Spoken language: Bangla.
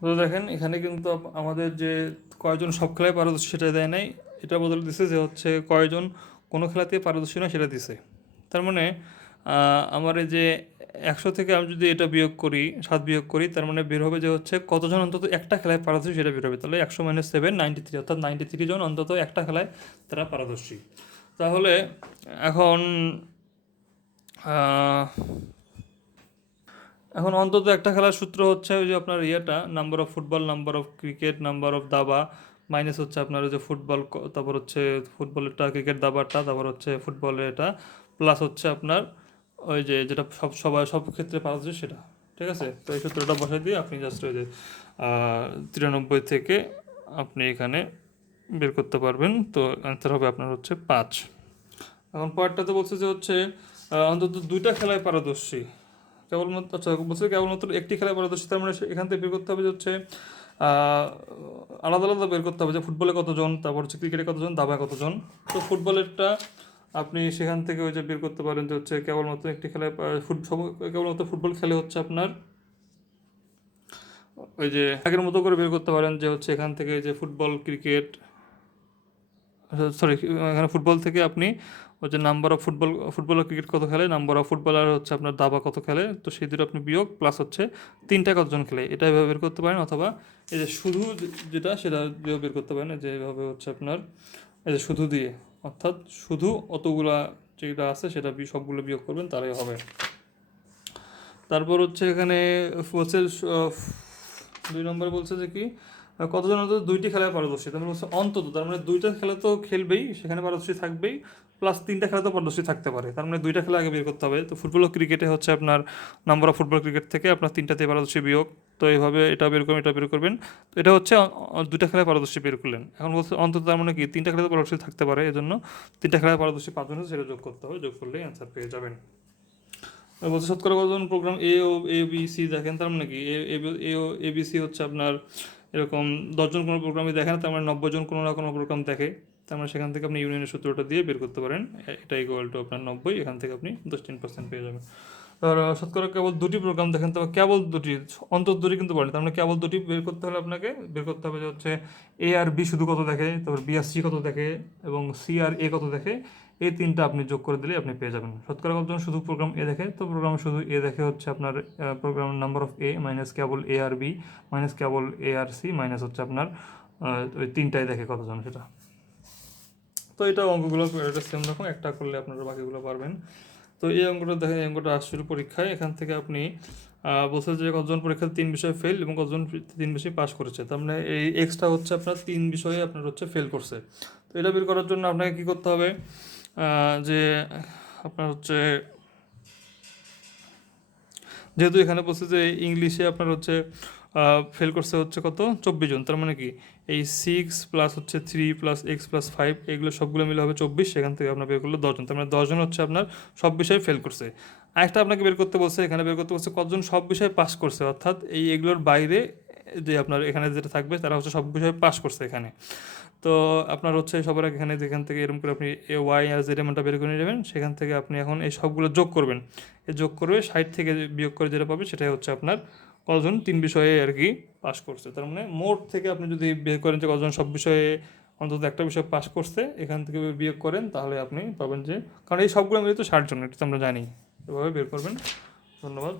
তো দেখেন এখানে কিন্তু আমাদের যে কয়জন সব খেলায় পারদর্শী সেটা দেয় নাই, এটা বদলে দিছে যে হচ্ছে কয়জন কোনো খেলাতেই পারদর্শী নয় সেটা দিছে। তার মানে আমার এই যে 100 থেকে আমি যদি এটা বিয়োগ করি, 7 বিয়োগ করি, তার মানে বের হবে যে হচ্ছে কতজন অন্তত একটা খেলায় পারদর্শী সেটা বের হবে। তাহলে 100 - 7 93, অর্থাৎ 93 জন অন্তত একটা খেলায় তারা পারদর্শী। তাহলে এখন আহ, এখন অন্তত একটা খেলার সূত্র হচ্ছে ওই যে আপনার ইয়েটা, number of football, number of cricket, number of দাবা, মাইনাস হচ্ছে আপনার ওই যে ফুটবল, তারপর হচ্ছে ফুটবলেরটা, ক্রিকেট দাবারটা, তারপর হচ্ছে ফুটবলের এটা, প্লাস হচ্ছে আপনার ওই যে যেটা সব ক্ষেত্রে পাওয়া যায় সেটা। ঠিক আছে, তো এই সূত্রটা বসাই দিয়ে আপনি জাস্ট ওই যে 93 থেকে আপনি এখানে বের করতে পারবেন। তো অ্যান্সার হবে আপনার হচ্ছে 5। এখন পরেরটাতে বলছে যে হচ্ছে অন্তত দুইটা খেলায় পারদর্শী, কেবলমাত্র, আচ্ছা বলছে কেবলমাত্র একটি খেলায় পারদর্শী, তার মানে এখান থেকে বের করতে হবে যে হচ্ছে আহ, আলাদা আলাদা বের করতে হবে যে ফুটবলে কতজন, তারপর হচ্ছে ক্রিকেটে কতজন, দাবায় কতজন। তো ফুটবলেরটা আপনি সেখান থেকে ওই যে বের করতে পারেন যে হচ্ছে কেবলমাত্র একটি খেলায় কেবলমাত্র ফুটবল খেলে হচ্ছে আপনার ওই যে আগের মতো করে বের করতে পারেন যে হচ্ছে এখান থেকে যে ফুটবল ক্রিকেট, সরি, এখানে ফুটবল থেকে আপনি ওই যে নাম্বার অফ ফুটবল আর ক্রিকেট কত খেলে, নাম্বার অফ ফুটবলার হচ্ছে আপনার দাবা কত খেলে, তো সেই দুটো আপনি বিয়োগ প্লাস হচ্ছে তিনটা কতজন খেলে, এটা এভাবে বের করতে পারেন। অথবা এই যে শুধু যেটা সেটা দিয়েও বের করতে পারেন, যে এভাবে হচ্ছে আপনার এই যে শুধু দিয়ে, অর্থাৎ শুধু অতগুলা যেটা আছে সেটা সবগুলো বিয়োগ করবেন তাহলেই হবে। তারপর হচ্ছে এখানে বলছে 2 নম্বরে বলছে যে কি কতজন অন্তত দুইটি খেলায় পারদর্শী, তার মানে বলছে অন্তত, তার মানে দুইটা খেলা তো খেলবেই, সেখানে পারদর্শী থাকবেই, প্লাস তিনটা খেলা তো পারদর্শী থাকতে পারে, তার মানে দুইটা খেলা আগে বের করতে হবে। তো ফুটবল ও ক্রিকেটে হচ্ছে আপনার নাম্বার অফ ফুটবল ক্রিকেট থেকে আপনার তিনটাতে পারদর্শী বিয়োগ, তো এইভাবে এটা বের করবেন, এটা বের করবেন। তো এটা হচ্ছে দুইটা খেলায় পারদর্শী বের করলেন। এখন বলছে অন্তত, তার মানে কি তিনটা খেলাতে পারদর্শী থাকতে পারে, এজন্য তিনটা খেলায় পারদর্শী 5 জন আছে, সেটা যোগ করতে হবে, যোগ করলেই অ্যান্সার পেয়ে যাবেন। বলছে শতকরা কতজন প্রোগ্রাম এ বি সি দেখেন, তার মানে কি এ বি সি হচ্ছে আপনার এরকম 10 জন কোনো প্রোগ্রামই দেখেন, তার মানে 90 জন কোনো না কোনো প্রোগ্রাম দেখে, তার মানে সেখান থেকে আপনি ইউনিয়নের সূত্রটা দিয়ে বের করতে পারেন, এটা ইকুয়াল টু আপনার 90, এখান থেকে আপনি 10% পেয়ে যাবেন। আর শতকরা কেবল দুটি প্রোগ্রাম দেখেন, তবে কেবল দুটি, অন্তত দুটি কিন্তু বলেন, তার মানে কেবল দুটি বের করতে হলে আপনাকে বের করতে হবে যে হচ্ছে এ আর বি শুধু কত দেখে, তারপর বি আর সি কত দেখে, এবং সি আর এ কত দেখে, এই তিনটা আপনি যোগ করে দিলে আপনি পেয়ে যাবেন। শতকরা কতজন শুধু প্রোগ্রাম এ দেখে, তো প্রোগ্রাম শুধু এ দেখে হচ্ছে আপনার program number of A minus কেবল এ আর বি মাইনাস কেবল এ আর সি মাইনাস হচ্ছে আপনার ওই তিনটাই দেখে কতজন সেটা। তো এটা অঙ্কগুলো এটা সেম রকম, একটা করলে আপনারা বাকিগুলো পারবেন। তো এই অঙ্কটা দেখেন, এই অঙ্কটা আসছিল পরীক্ষায়, এখান থেকে আপনি বলছে যে কতজন পরীক্ষাতে 3 বিষয়ে ফেল এবং কতজন 3 বিষয়ে পাস করেছে, তার মানে এই এক্সট্রা হচ্ছে আপনার 3 বিষয়ে আপনার হচ্ছে ফেল করছে। তো এটা বের করার জন্য আপনাকে কী করতে হবে, যে আপনার হচ্ছে যেহেতু এখানে বলছে যে ইংলিশে আপনার হচ্ছে ফেল করছে হচ্ছে কত 24 জন, তার মানে কি এই 6 প্লাস হচ্ছে 3 প্লাস এক্স প্লাস 5 এগুলো সবগুলো মিলে হবে 24, সেখান থেকে আপনার বের করলে 10 জন, তার মানে 10 জন হচ্ছে আপনার সব বিষয়ে ফেল করছে। আরেকটা আপনাকে বের করতে বলছে, এখানে বের করতে বলছে কতজন সব বিষয়ে পাস করছে, অর্থাৎ এগুলোর বাইরে যে আপনার এখানে যেটা থাকবে তারা হচ্ছে সব বিষয়ে পাস করছে এখানে। তো আপনার হচ্ছে সবার আগে এখানে যেখান থেকে এরকম করে আপনি এ ওয়াই আর জেড এমনটা বের করে নেবেন, সেখান থেকে আপনি এখন এই সবগুলো যোগ করবেন, এই যোগ করবে 60 থেকে বিয়োগ করে যেটা পাবে সেটাই হচ্ছে আপনার কতজন 3 বিষয়ে আর কি পাস করছে। তার মানে মোট থেকে আপনি যদি বের করেন যে কতজন সব বিষয়ে অন্তত একটা বিষয় পাস করছে, এখান থেকে বিয়োগ করেন, তাহলে আপনি পাবেন যে, কারণ এই সবগুলো মিলে তো 60 জন, এটা তো আমরা জানি, এভাবে বের করবেন। ধন্যবাদ।